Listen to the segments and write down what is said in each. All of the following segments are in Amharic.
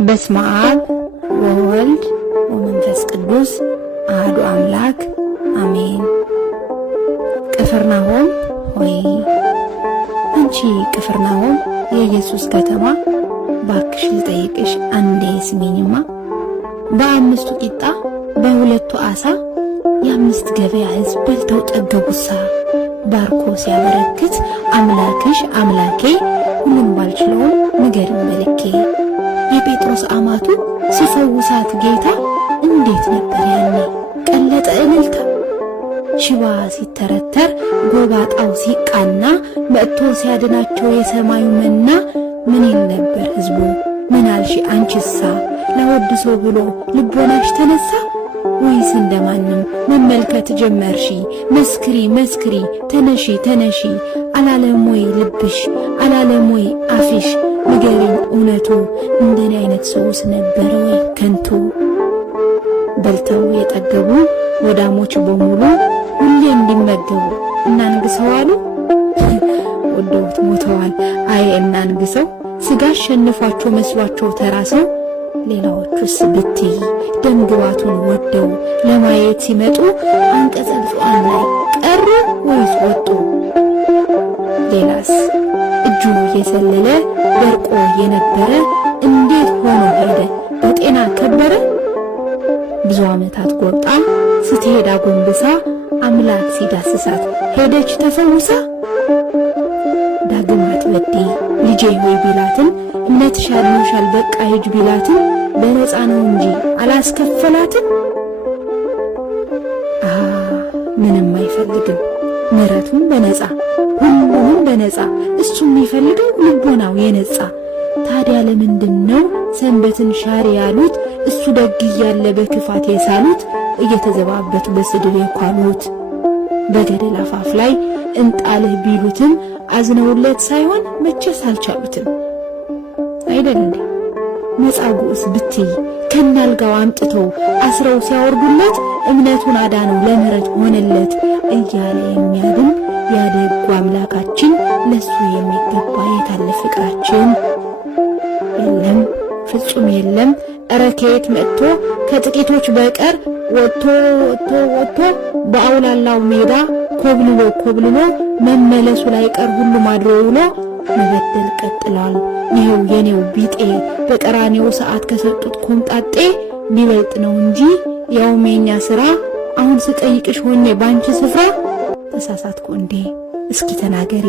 በስመ አብ ወወልድ ወመንፈስ ቅዱስ አሐዱ አምላክ አሜን። ቅፍርናሆም ሆይ አንቺ ቅፍርናሆም የኢየሱስ ከተማ ባክሽ ልጠይቅሽ አንዴ ስሚኝማ። በአምስቱ ቂጣ በሁለቱ ዓሣ የአምስት ገበያ ሕዝብ በልተው ጠገቡሳ። ባርኮ ሲያበረክት አምላክሽ አምላኬ ሁሉም ባልችለውም ንገሪኝ በልኬ። የጴጥሮስ አማቱ ሲፈውሳት ጌታ እንዴት ነበር ያኔ ቀለጠ እልልታ። ሽባ ሲተረተር ጎባጣው ሲቃና መጥቶ ሲያድናቸው የሰማዩ መና። ምን ይል ነበር ሕዝቡ ምን አልሽ አንቺሳ? ለወድሶ ብሎ ልቦናሽ ተነሳ ወይስ እንደማንም መመልከት ጀመርሺ? መስክሪ መስክሪ ተነሺ ተነሺ አላለም ወይ ልብሽ አላለም ወይ አፍሽ? ንገሪኝ እውነቱ እንደኔ አይነት ሰውስ ነበረ ወይ ከንቱ? በልተው የጠገቡ ወዳሞች በሙሉ ሁሌ እንዲመገቡ እናንግሰው አሉ። ወደውት ሞተዋል አይ እናንግሰው። ስጋ አሸንፏቸው መስሏቸው ተራሰው። ሌላዎቹስ ብትይ ደምግባቱን ወደው ለማየት ሲመጡ አንቀጸ ብፁዓን ላይ ቀሩ ወይስ ወጡ? ሌላስ እጁ የሰለለ ደርቆ የነበረ እንዴት ሆኖ ሄደ በጤና ከበረ? ብዙ ዓመታት ጎብጣ ስትሄድ አጎንብሳ አምላክ ሲዳስሳት ሄደች ተፈውሳ። ዳግም አትበድይ ልጄ ሆይ ቢላትን እምነትሽ አድኖሻል በቃ ሂጅ ቢላትን በነፃ ነው እንጂ አላስከፈላትን። ምንም አይፈልግም ምሕረቱን በነፃ ሁሉንም በነፃ እሱ የሚፈልገው ልቦናው የነፃ። ታዲያ ለምንድነው ሰንበትን ሻሪ ያሉት? እሱ ደግ እያለ በክፋት የሳሉት እየተዘባበቱ በስድብ የኳሉት። በገደል አፋፍ ላይ እንጣልህ ቢሉትም አዝነውለት ሳይሆን መቼስ አልቻሉትም አይደል እንዴ? መጻጉዕስ ብትይ ከናልጋው አምጥተው አስረው ሲያወርዱለት እምነቱን አዳነው ለምሕረት ሆነለት እያለ የሚያድን ያደጉ አምላካችን ለሱ የሚገባ የታለ ፍቅራችን? የለም ፍጹም የለም። እረ ከየት መጥቶ ከጥቂቶች በቀር ወጥቶ በአውላላው ሜዳ ኮብልሎ መመለሱ ላይ ቀር ሁሉም አድሮ ውሎ መበደል ቀጥሏል። ይኸው የኔው ቢጤ በቀራኔው ሰዓት ከሰጡት ኮምጣጤ ቢበልጥ ነው እንጂ ያውም የኛ ሥራ። አሁን ስጠይቅሽ ሆኜ ባንቺ ስፍራ ተሳሳትኩ እንዴ? እስኪ ተናገሪ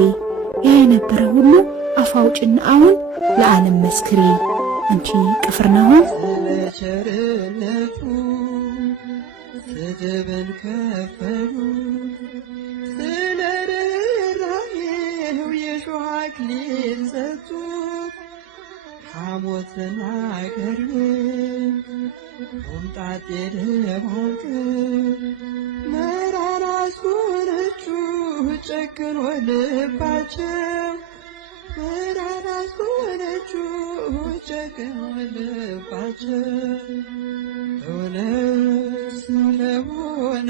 ያ የነበረ ሁሉ አፋውጭና አሁን ለዓለም መስክሪ። አንቺ ቅፍርናሆም ስለቸርነቱ ስድብን ከፈሉ፣ ስለ ርኅራኄው የሾህ አክሊል ሰጡት። ሐሞትን አገርም ሆምጣጤ ደባልቀው መራራ አስጎነጩ ጨክኖ ልባቸው። መራራ አስጎነጩ ጨክኖ ልባቸው። እውነት ስለሆነ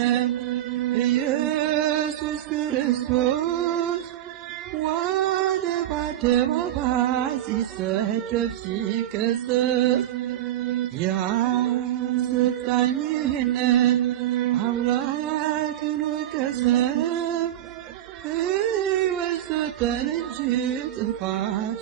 ኢየሱስ ክርስቶስ ዋለ በአደባባይ ሲሰደብ ሲከሰስ። የአሰልጣኝነት አምላክን ወቀሰው ሕይወት ሰጠን እንጂ ጥፋቱ